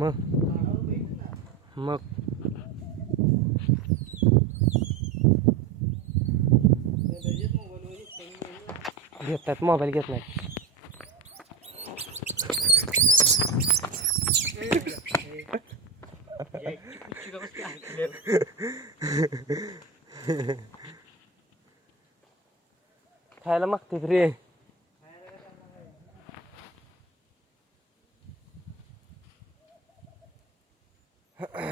मग मग घेतात मोबाईल घेत नाही खायला मागते रे uh